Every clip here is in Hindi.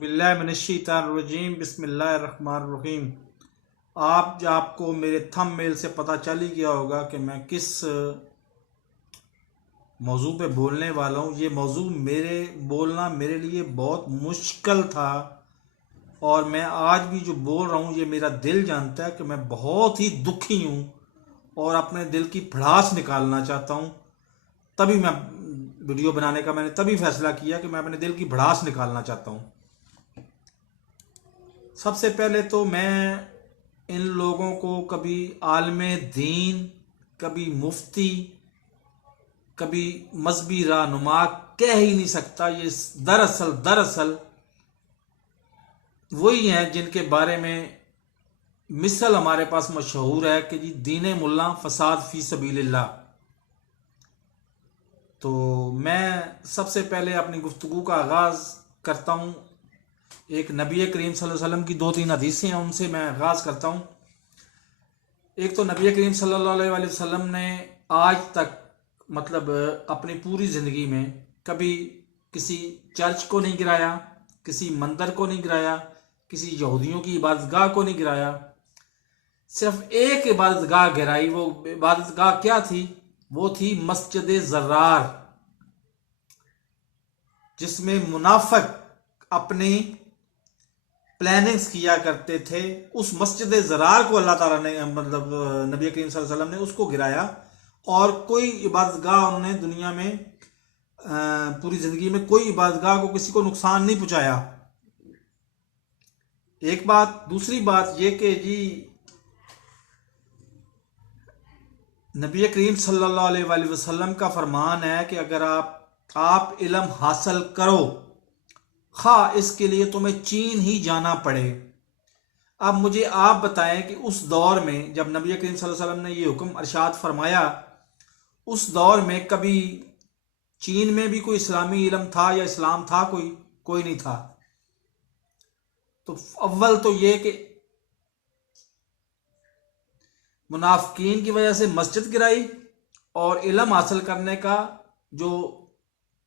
बिल्लाहिमिनश्शैतानिर्रजीम बिस्मिल्लाहिर्रहमानिर्रहीम। आपको मेरे थंबनेल से पता चल ही गया होगा कि मैं किस मौजू पे बोलने वाला हूँ। ये मौजू बोलना मेरे लिए बहुत मुश्किल था और मैं आज भी जो बोल रहा हूँ ये मेरा दिल जानता है कि मैं बहुत ही दुखी हूँ और अपने दिल की भड़ास निकालना चाहता हूँ। तभी मैं वीडियो बनाने का मैंने तभी फैसला किया कि मैं अपने दिल की भड़ास निकालना चाहता हूँ। सबसे पहले तो मैं इन लोगों को कभी आलमे दीन, कभी मुफ्ती, कभी मजहबी रहनुमा कह ही नहीं सकता। ये दरअसल वही हैं जिनके बारे में मिसल हमारे पास मशहूर है कि जी दीने मुल्ला फसाद फी सबीलिल्लाह। तो मैं सबसे पहले अपनी गुफ्तगू का आगाज़ करता हूँ। एक नबी करीम सल्लल्लाहु अलैहि वसल्लम की 2-3 हदीसें हैं, उनसे मैं आगाज़ करता हूँ। एक तो नबी करीम सल्लल्लाहु अलैहि वसल्लम ने आज तक अपनी पूरी ज़िंदगी में कभी किसी चर्च को नहीं गिराया, किसी मंदिर को नहीं गिराया, किसी यहूदियों की इबादतगाह को नहीं गिराया। सिर्फ एक इबादतगाह गिराई। वो इबादतगाह क्या थी? वो थी मस्जिद ज़र्रार, जिसमें मुनाफिक अपनी प्लानिंग्स किया करते थे। उस मस्जिद ज़रार को अल्लाह ताला ने नबी करीम सल्लल्लाहु अलैहि वसल्लम ने उसको गिराया और कोई इबादतगाह उन्होंने दुनिया में पूरी ज़िंदगी में कोई इबादतगाह को किसी को नुकसान नहीं पहुंचाया। एक बात। दूसरी बात ये कि जी नबी करीम सल्लल्लाहु अलैहि वसल्लम का फरमान है कि अगर आप इल्म हासिल करो, खा इसके लिए तुम्हें चीन ही जाना पड़े। अब मुझे आप बताएं कि उस दौर में जब नबी करीम सल्लल्लाहु अलैहि वसल्लम ने ये हुक्म अरशाद फरमाया, उस दौर में कभी चीन में भी कोई इस्लामी इल्म था या इस्लाम था? कोई नहीं था। तो अव्वल तो ये कि मुनाफिकीन की वजह से मस्जिद गिराई और इल्म हासिल करने का जो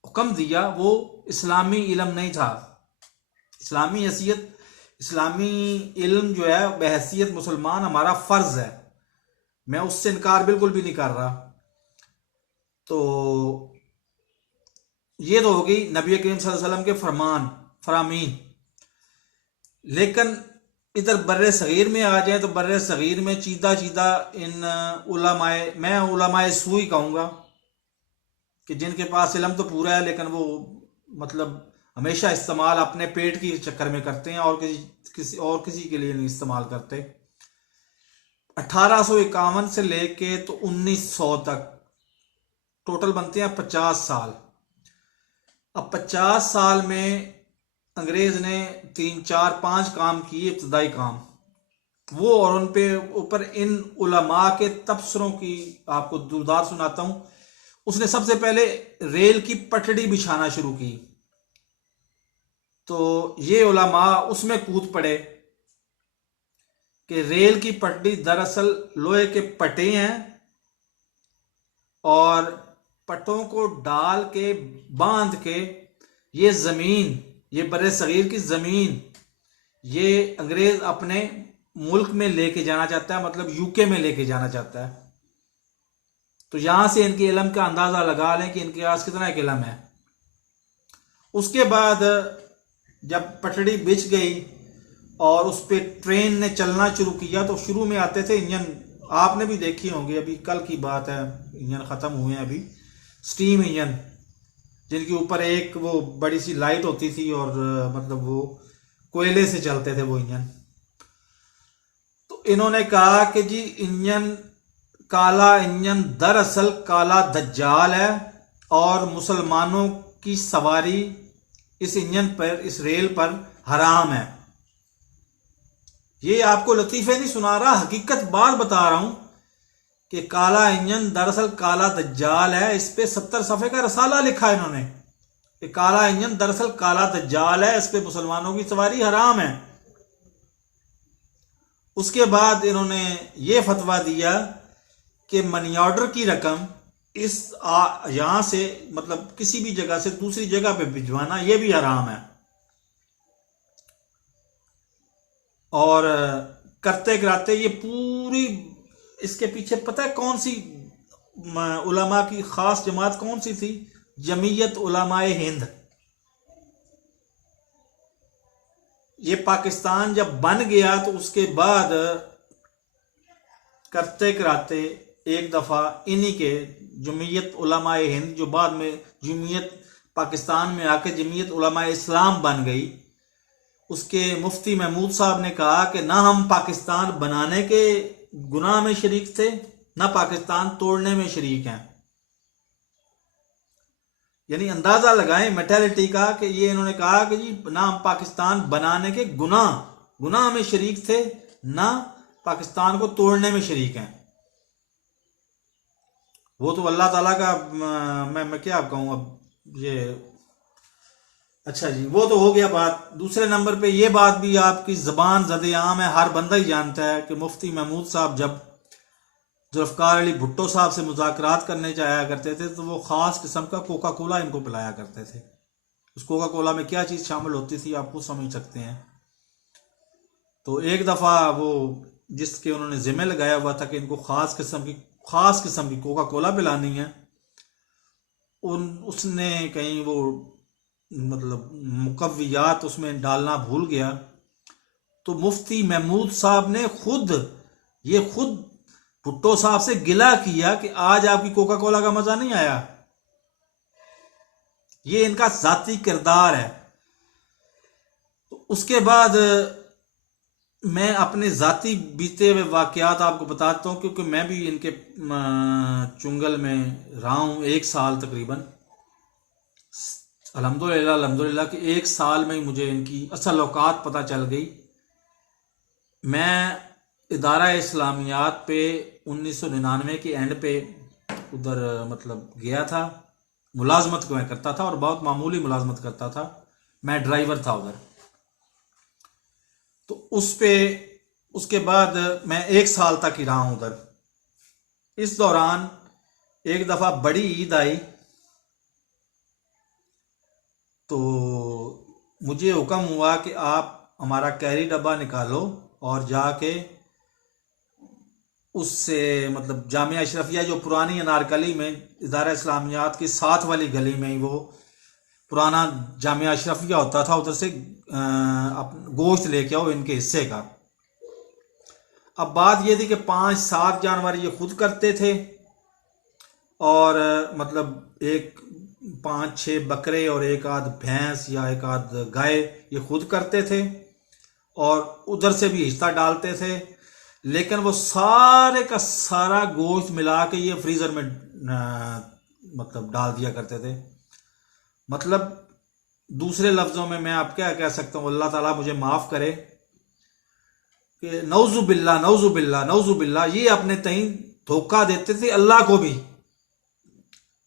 हुक्म दिया वो इस्लामी इल्म नहीं था। इस्लामी इल्म जो है बहैसियत मुसलमान हमारा फर्ज है, मैं उससे इनकार बिल्कुल भी नहीं कर रहा। तो ये तो हो गई नबी करीम सल्लल्लाहु अलैहि वसल्लम के फरामीन। लेकिन इधर बर्रे सगीर में आ जाए तो बर्रे सगीर में चीदा इन उलमाए सूई कहूँगा कि जिनके पास इल्म तो पूरा है लेकिन वो हमेशा इस्तेमाल अपने पेट की चक्कर में करते हैं और किसी के लिए नहीं इस्तेमाल करते। 1851 से लेके तो 1900 तक टोटल बनते हैं 50 साल। अब 50 साल में अंग्रेज ने 3-4-5 काम किए, इब्तदाई काम वो, और उन पे ऊपर इन उलमा के तबसरों की आपको दूरदार सुनाता हूं। उसने सबसे पहले रेल की पटड़ी बिछाना शुरू की, तो ये उलमा उसमें कूद पड़े कि रेल की पटड़ी दरअसल लोहे के पट्टे हैं और पट्टों को डाल के बांध के ये बर्रे सगीर की जमीन ये अंग्रेज अपने मुल्क में लेके जाना चाहता है, यूके में लेके जाना चाहता है। तो यहां से इनके इल्म का अंदाजा लगा लें कि इनके पास कितना एक इल्म है। उसके बाद जब पटड़ी बिछ गई और उस पर ट्रेन ने चलना शुरू किया तो शुरू में आते थे इंजन, आपने भी देखी होंगे, अभी कल की बात है, इंजन ख़त्म हुए हैं अभी, स्टीम इंजन जिनके ऊपर एक वो बड़ी सी लाइट होती थी और वो कोयले से चलते थे वो इंजन। तो इन्होंने कहा कि जी काला इंजन दरअसल काला दज्जाल है और मुसलमानों की सवारी इस इंजन पर, इस रेल पर हराम है। ये आपको लतीफे नहीं सुना रहा, हकीकत बात बता रहा हूं कि काला इंजन दरअसल काला दज्जाल है। इस पे 70 सफ़े का रसाला लिखा है इन्होंने कि काला इंजन दरअसल काला दज्जाल है, इस पे मुसलमानों की सवारी हराम है। उसके बाद इन्होंने ये फतवा दिया कि मनी ऑर्डर की रकम यहां से किसी भी जगह से दूसरी जगह पे भिजवाना ये भी हराम है। और करते कराते ये पूरी, इसके पीछे पता है कौन सी उलमा की खास जमात कौन सी थी? जमीयत उलमाए हिंद। ये पाकिस्तान जब बन गया तो उसके बाद करते कराते एक दफा इन्हीं के जमीयत उलमाए हिंद, जो बाद में जमीयत पाकिस्तान में आके जमीयत उलमाए इस्लाम बन गई, उसके मुफ्ती महमूद साहब ने कहा कि ना हम पाकिस्तान बनाने के गुनाह में शरीक थे, ना पाकिस्तान तोड़ने में शरीक हैं। यानी अंदाजा लगाएं मेंटालिटी का कि ये इन्होंने कहा कि जी ना हम पाकिस्तान बनाने के गुनाह में शरीक थे, ना पाकिस्तान को तोड़ने में शरीक हैं। वो तो अल्लाह ताला का मैं क्या कहूँ अब ये। अच्छा जी, वो तो हो गया बात। दूसरे नंबर पे ये बात भी आपकी जबान ज़द आम है, हर बंदा ही जानता है कि मुफ्ती महमूद साहब जब जुल्फ़कार अली भुट्टो साहब से मुज़ाकरात करने जाया करते थे तो वो ख़ास किस्म का कोका कोला इनको पिलाया करते थे। उस कोका कोला में क्या चीज़ शामिल होती थी आप खुद समझ सकते हैं। तो एक दफ़ा वो जिसके उन्होंने ज़िम्मे लगाया हुआ था कि इनको ख़ास किस्म की कोका कोला पिलानी है, उसने कहीं वो मतलब मुकव्वियात उसमें डालना भूल गया, तो मुफ्ती महमूद साहब ने खुद भुट्टो साहब से गिला किया कि आज आपकी कोका कोला का मजा नहीं आया। ये इनका जाती किरदार है। तो उसके बाद मैं अपने जाती बीते हुए वाकयात आपको बताता हूँ, क्योंकि मैं भी इनके चुंगल में रहा हूँ 1 साल तकरीबन। अल्हम्दुलिल्लाह कि 1 साल में ही मुझे इनकी असल औकात पता चल गई। मैं इदारा इस्लामियात पे 1999 के एंड पे उधर मतलब गया था, मुलाजमत को मैं करता था और बहुत मामूली मुलाजमत करता था, मैं ड्राइवर था उधर। तो उसके बाद मैं 1 साल तक ही रहा हूँ उधर। इस दौरान एक दफ़ा बड़ी ईद आई तो मुझे हुक्म हुआ कि आप हमारा कैरी डब्बा निकालो और जाके उससे मतलब जामिया अशरफिया जो पुरानी अनारकली में इदारा इस्लामियात की साथ वाली गली में ही वो पुराना जामिया अशरफिया होता था, उधर से गोश्त लेके आओ इनके हिस्से का। अब बात ये थी कि 5-7 जानवर ये खुद करते थे और मतलब 5-6 बकरे और 1 आध भैंस या 1 आध गाय ये खुद करते थे और उधर से भी हिस्सा डालते थे, लेकिन वो सारे का सारा गोश्त मिला के ये फ्रीज़र में मतलब डाल दिया करते थे। मतलब दूसरे लफ्ज़ों में मैं आप क्या कह सकता हूँ, अल्लाह ताला मुझे माफ़ करे कि नौजुबिल्ला ये अपने तहीं धोखा देते थे अल्लाह को भी।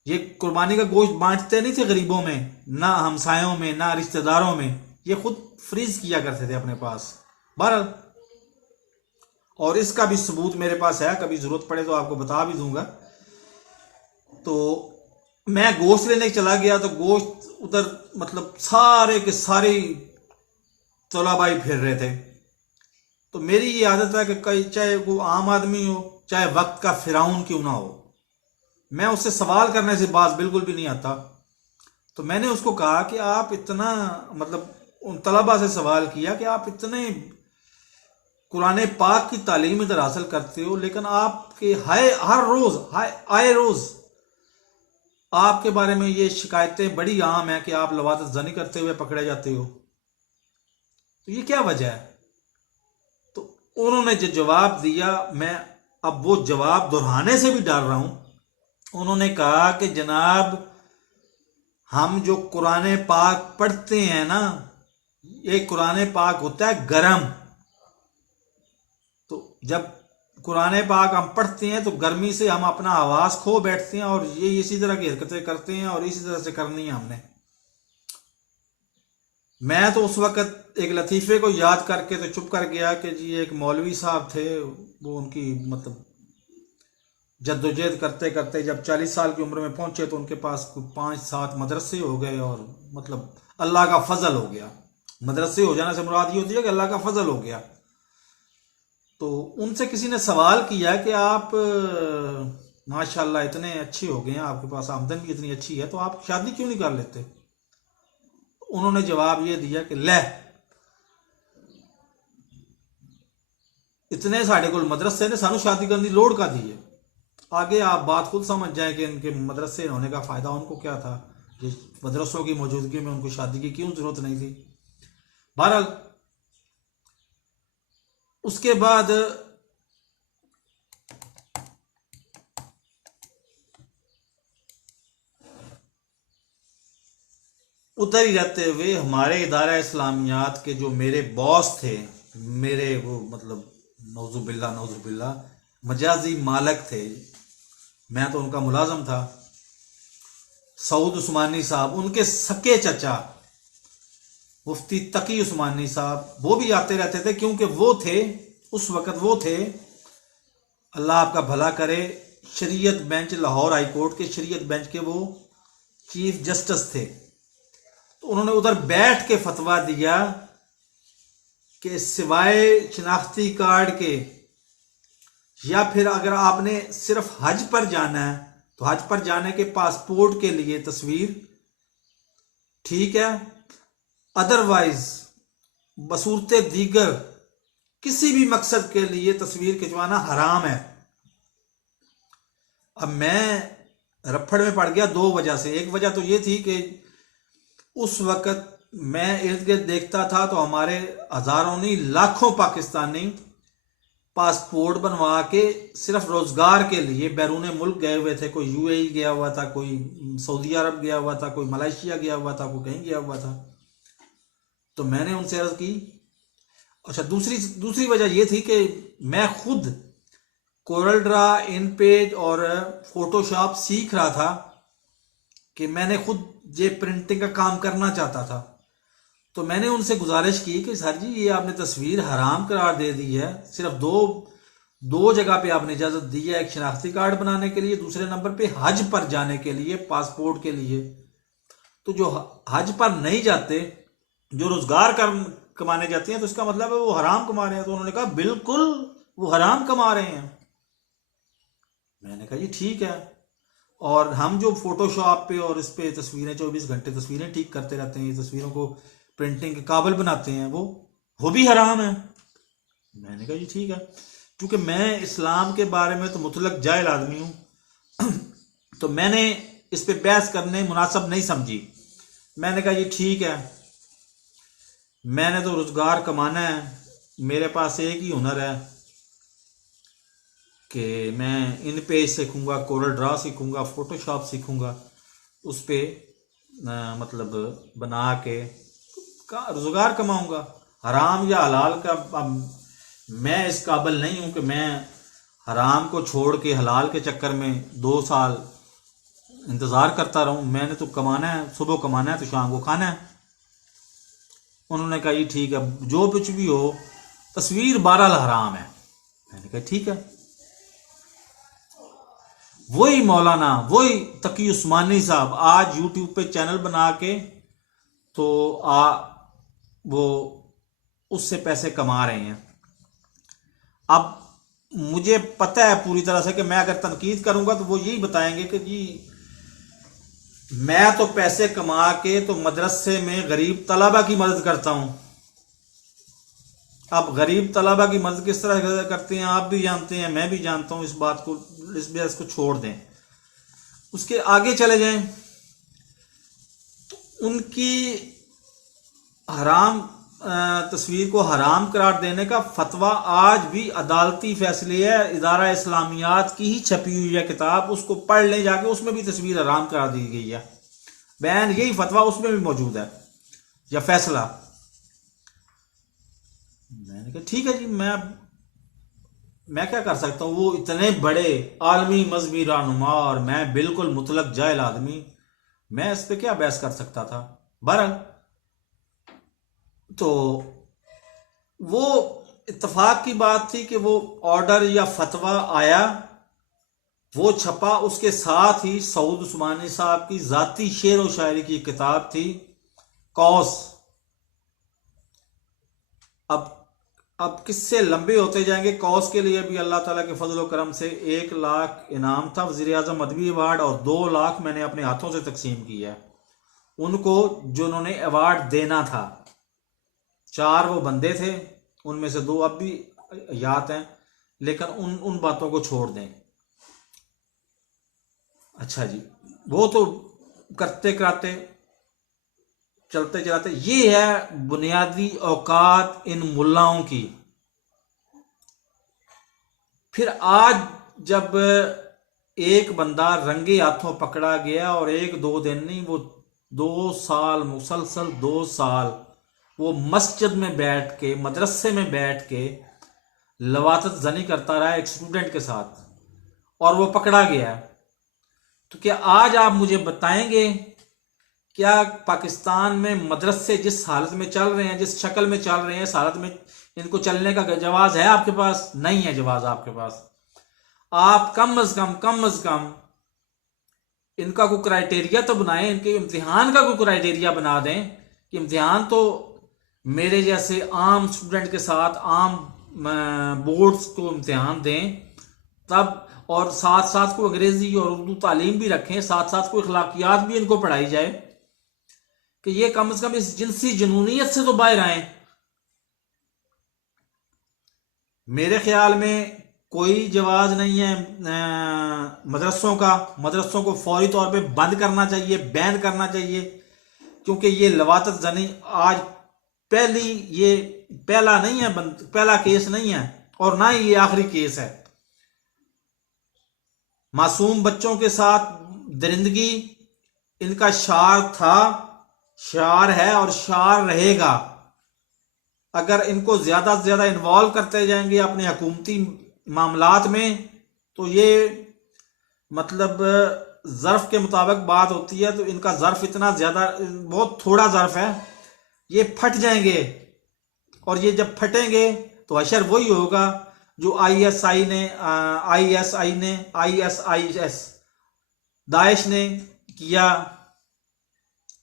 ये कुर्बानी का गोश्त बांटते नहीं थे गरीबों में, ना हमसायों में, ना रिश्तेदारों में, ये खुद फ्रीज किया करते थे अपने पास। बहरहाल, और इसका भी सबूत मेरे पास है, कभी जरूरत पड़े तो आपको बता भी दूंगा। तो मैं गोश्त लेने चला गया तो गोश्त उधर मतलब सारे के सारे तोलाबाई फिर रहे थे। तो मेरी ये आदत है कि कई चाहे वो आम आदमी हो चाहे वक्त का फिराउन क्यों ना हो, मैं उससे सवाल करने से बात बिल्कुल भी नहीं आता। तो मैंने उसको कहा कि आप इतना मतलब उन तलबा से सवाल किया कि आप इतने कुरान पाक की तालीम इधर हासिल करते हो, लेकिन आपके आए रोज आपके बारे में ये शिकायतें बड़ी आम है कि आप लवातत ज़नी करते हुए पकड़े जाते हो, तो ये क्या वजह है? तो उन्होंने जो जवाब दिया, मैं अब वो जवाब दोहराने से भी डर रहा हूं। उन्होंने कहा कि जनाब हम जो कुरान पाक पढ़ते हैं ना, ये कुरान पाक होता है गरम, तो जब कुरान पाक हम पढ़ते हैं तो गर्मी से हम अपना आवाज खो बैठते हैं और ये इसी तरह की हरकतें करते हैं और इसी तरह से करनी है हमने। मैं तो उस वक्त एक लतीफ़े को याद करके तो चुप कर गया कि जी एक मौलवी साहब थे, वो उनकी मतलब जद्दोजहद करते करते जब 40 साल की उम्र में पहुंचे तो उनके पास 5-7 मदरसे हो गए और मतलब अल्लाह का फजल हो गया। मदरसे हो जाने से मुराद ये होती है कि अल्लाह का फजल हो गया। तो उनसे किसी ने सवाल किया कि आप माशाल्लाह इतने अच्छे हो गए हैं, आपके पास आमदन भी इतनी अच्छी है, तो आप शादी क्यों नहीं कर लेते? उन्होंने जवाब ये दिया कि ले इतने साढ़े को मदरसे ने सानू शादी करने की लोड़ का दी है। आगे आप बात खुद समझ जाए कि इनके मदरसे होने का फायदा उनको क्या था, जिस मदरसों की मौजूदगी में उनको शादी की क्यों जरूरत नहीं थी। बहरहाल उसके बाद उधर ही रहते हुए हमारे इदारा इस्लामियात के जो मेरे बॉस थे, मेरे वो मतलब नौजुबिल्ला मजाजी मालक थे, मैं तो उनका मुलाजम था, सऊद उस्मानी साहब, उनके सके चचा मुफ्ती तकी उस्मानी साहब, वो भी आते रहते थे, क्योंकि वो थे उस वक्त, वो थे अल्लाह आपका भला करे, शरीयत बेंच, लाहौर हाई कोर्ट के शरीयत बेंच के वो चीफ जस्टिस थे। तो उन्होंने उधर बैठ के फतवा दिया कि सिवाय शिनाख्ती कार्ड के, या फिर अगर आपने सिर्फ हज पर जाना है तो हज पर जाने के पासपोर्ट के लिए तस्वीर ठीक है, अदरवाइज बसूरत दीगर किसी भी मकसद के लिए तस्वीर खिंचवाना हराम है। अब मैं रफड़ में पड़ गया दो वजह से। एक वजह तो ये थी कि उस वक्त मैं इर्द गिर्द देखता था तो हमारे हजारों नहीं लाखों पाकिस्तानी पासपोर्ट बनवा के सिर्फ रोजगार के लिए बैरून मुल्क गए हुए थे। कोई यूएई गया हुआ था, कोई सऊदी अरब गया हुआ था, कोई मलेशिया गया हुआ था, कोई कहीं गया हुआ था। तो मैंने उनसे अर्ज की। अच्छा, दूसरी वजह यह थी कि मैं खुद कोरल ड्रा, इन पेज और फोटोशॉप सीख रहा था कि मैंने खुद ये प्रिंटिंग का काम करना चाहता था। तो मैंने उनसे गुजारिश की कि सर जी ये आपने तस्वीर हराम करार दे दी है, सिर्फ दो जगह पे आपने इजाजत दी है, एक शनाख्ती कार्ड बनाने के लिए, दूसरे नंबर पे हज पर जाने के लिए, पासपोर्ट के लिए। तो जो हज पर नहीं जाते, जो रोजगार कमाने जाते हैं, तो इसका मतलब है वो हराम कमा रहे हैं। तो उन्होंने कहा बिल्कुल वो हराम कमा रहे हैं। मैंने कहा जी ठीक है, और हम जो फोटोशॉप पे और इस पे तस्वीरें 24 घंटे तस्वीरें ठीक करते रहते हैं, ये तस्वीरों को प्रिंटिंग के काबिल बनाते हैं, वो भी हराम है। मैंने कहा जी ठीक है, क्योंकि मैं इस्लाम के बारे में तो मुतलक जाहिल आदमी हूं तो मैंने इस पे बहस करने मुनासिब नहीं समझी। मैंने कहा जी ठीक है, मैंने तो रोजगार कमाना है, मेरे पास एक ही हुनर है कि मैं इन पेज सीखूंगा, कोरल ड्रा सीखूंगा, फोटोशॉप सीखूंगा, उस पे मतलब बना के रोजगार कमाऊंगा। हराम या हलाल का मैं इस काबिल नहीं हूं कि मैं हराम को छोड़ के हलाल के चक्कर में 2 साल इंतजार करता रहूं। मैंने तो कमाना है, सुबह कमाना है तो शाम को खाना है। उन्होंने कहा ये ठीक है, जो कुछ भी हो तस्वीर बहरहाल हराम है। मैंने कहा ठीक है। वही मौलाना, वही तकी उस्मानी साहब आज यूट्यूब पे चैनल बना के तो वो उससे पैसे कमा रहे हैं। अब मुझे पता है पूरी तरह से कि मैं अगर तनकीद करूंगा तो वो यही बताएंगे कि जी मैं तो पैसे कमा के तो मदरसे में गरीब तलबा की मदद करता हूं। अब गरीब तलबा की मदद किस तरह करते हैं आप भी जानते हैं, मैं भी जानता हूं। इस बात को, इस बहस को छोड़ दें, उसके आगे चले जाएं। उनकी हराम तस्वीर को हराम करार देने का फतवा आज भी अदालती फैसले है, इदारा इस्लामियात की ही छपी हुई है किताब, उसको पढ़ लें जाके, उसमें भी तस्वीर हराम करार दी गई है। बयान यही फतवा उसमें भी मौजूद है या फैसला। मैंने कहा ठीक है जी, मैं क्या कर सकता हूं। वो इतने बड़े आलमी मजहबी रहनुमा और मैं बिल्कुल मुतलक जाहिल आदमी, मैं इस पे क्या बहस कर सकता था। बहरहाल तो वो इत्तेफाक की बात थी कि वो ऑर्डर या फतवा आया, वो छपा, उसके साथ ही सऊद उस्मानी साहब की जाती शेर व शायरी की किताब थी कौस। अब अब किस्से लंबे होते जाएंगे। कौस के लिए भी अल्लाह ताला के फजल व करम से 1 लाख इनाम था वज़ीर आज़म अदबी अवार्ड, और 2 लाख मैंने अपने हाथों से तकसीम किया है उनको जिन्होंने अवार्ड देना था। 4 वो बंदे थे, उनमें से 2 अब भी याद हैं, लेकिन उन बातों को छोड़ दें। अच्छा जी, वो तो करते कराते चलते चलाते, ये है बुनियादी औकात इन मुल्लाओं की। फिर आज जब एक बंदा रंगे हाथों पकड़ा गया, और 1-2 दिन नहीं, वो 2 साल मुसलसल 2 साल वो मस्जिद में बैठ के, मदरसे में बैठ के लवातत जनी करता रहा एक स्टूडेंट के साथ, और वो पकड़ा गया। तो क्या आज आप मुझे बताएंगे, क्या पाकिस्तान में मदरसे जिस हालत में चल रहे हैं, जिस शक्ल में चल रहे हैं, इस हालत में इनको चलने का जवाब है आपके पास? नहीं है जवाब आपके पास। आप कम अज कम इनका कोई क्राइटेरिया तो बनाएं, इनके इम्तिहान का कोई क्राइटेरिया बना दें कि इम्तिहान तो मेरे जैसे आम स्टूडेंट के साथ आम बोर्ड्स को इम्तिहान दें तब, और साथ साथ को अंग्रेजी और उर्दू तालीम भी रखें, साथ साथ को अखलाकियात भी इनको पढ़ाई जाए, कि ये कम से कम इस जिनसी जुनूनियत से तो बाहर आए। मेरे ख्याल में कोई जवाब नहीं है मदरसों का। मदरसों को फौरी तौर पे बंद करना चाहिए, बैन करना चाहिए, क्योंकि ये लवातत जनी आज ये पहला नहीं है, पहला केस नहीं है, और ना ही ये आखिरी केस है। मासूम बच्चों के साथ दरिंदगी इनका शार था, शार है और शार रहेगा। अगर इनको ज्यादा से ज्यादा इन्वॉल्व करते जाएंगे अपने हुकूमती मामलात में, तो ये मतलब ज़र्फ के मुताबिक बात होती है, तो इनका ज़र्फ इतना ज़्यादा, बहुत थोड़ा ज़र्फ है, ये फट जाएंगे। और ये जब फटेंगे तो अशर वही होगा जो ISIS दाइश ने किया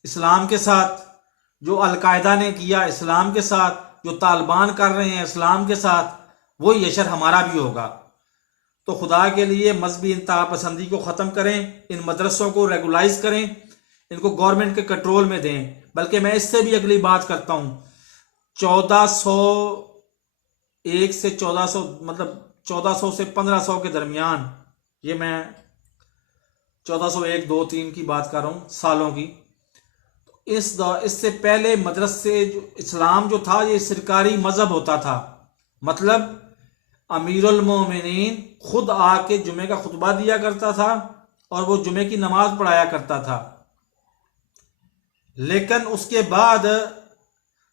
इस्लाम के साथ, जो अलकायदा ने किया इस्लाम के साथ, जो तालिबान कर रहे हैं इस्लाम के साथ, वही अशर हमारा भी होगा। तो खुदा के लिए मजहबी इंतहा पसंदी को ख़त्म करें, इन मदरसों को रेगुलाइज करें, इनको गवर्नमेंट के कंट्रोल में दें। बल्कि मैं इससे भी अगली बात करता हूँ, 1401 से 1400, मतलब 1400 से 1500 के दरमियान, ये मैं 1401, 2, 3 की बात कर रहा हूँ, सालों की। इससे पहले मदरसे, जो इस्लाम जो था ये सरकारी मजहब होता था, मतलब अमीरुल मोमिनीन खुद आके जुमे का खुतबा दिया करता था और वो जुमे की नमाज पढ़ाया करता था। लेकिन उसके बाद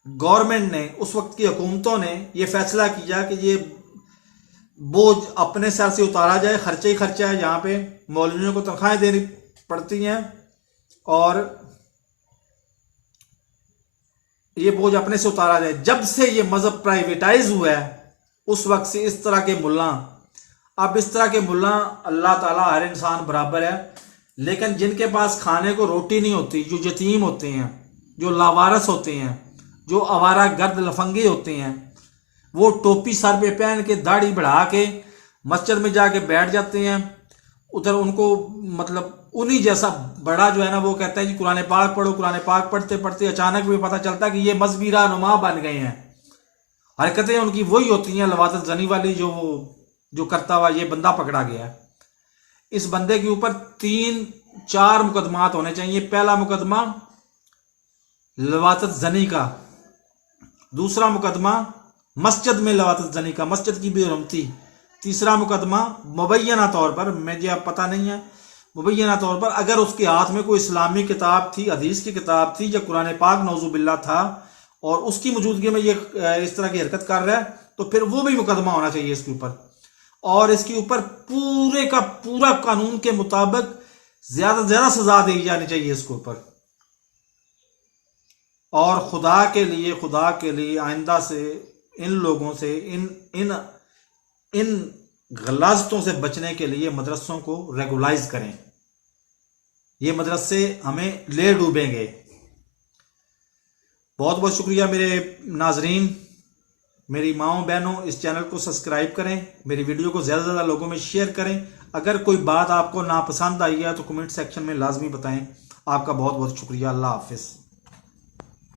गवर्नमेंट ने, उस वक्त की हुकूमतों ने ये फैसला किया कि ये बोझ अपने सर से उतारा जाए, खर्चे ही खर्चा है, यहाँ पे मौलवियों को तनख्वाहें देनी पड़ती हैं और ये बोझ अपने से उतारा जाए। जब से ये मजहब प्राइवेटाइज हुआ है उस वक्त से इस तरह के मुल्ला, अब इस तरह के मुल्ला, अल्लाह ताला हर इंसान बराबर है, लेकिन जिनके पास खाने को रोटी नहीं होती, जो यतीम होते हैं, जो लावारस होते हैं, जो आवारा गर्द लफंगे होते हैं, वो टोपी सर पे पहन के दाढ़ी बढ़ा के मस्जिद में जाके बैठ जाते हैं। उधर उनको मतलब उन्हीं जैसा बड़ा जो है ना, वो कहता है जी कुरान पाक पढ़ो, कुरान पाक पढ़ते पढ़ते अचानक भी पता चलता है कि ये मजहबी रहनुमा बन गए हैं। हरकतें उनकी वही होती हैं लवातत जनी वाली, जो करता हुआ ये बंदा पकड़ा गया है। इस बंदे के ऊपर 3-4 मुकदमात होने चाहिए। पहला मुकदमा लवातत जनी का, दूसरा मुकदमा मस्जिद में लवातत जनी का, मस्जिद की बेरुमती, तीसरा मुकदमा मुबैना तौर पर, मुझे अब पता नहीं है, मुबैना तौर पर अगर उसके हाथ में कोई इस्लामी किताब थी, हदीस की किताब थी, या कुरान पाक नौजुबिल्ला था और उसकी मौजूदगी में ये इस तरह की हरकत कर रहा है, तो फिर वो भी मुकदमा होना चाहिए इसके ऊपर। और इसके ऊपर पूरे का पूरा कानून के मुताबिक ज्यादा से ज्यादा सजा दी जानी चाहिए इसके ऊपर। और खुदा के लिए आइंदा से इन लोगों से, इन गलाजतों से बचने के लिए मदरसों को रेगुलाइज करें। ये मदरसे हमें ले डूबेंगे। बहुत बहुत शुक्रिया मेरे नाजरीन, मेरी माओ बहनों, इस चैनल को सब्सक्राइब करें, मेरी वीडियो को ज़्यादा से ज़्यादा लोगों में शेयर करें। अगर कोई बात आपको नापसंद आई है तो कमेंट सेक्शन में लाजमी बताएं। आपका बहुत बहुत शुक्रिया। अल्लाह हाफिज़।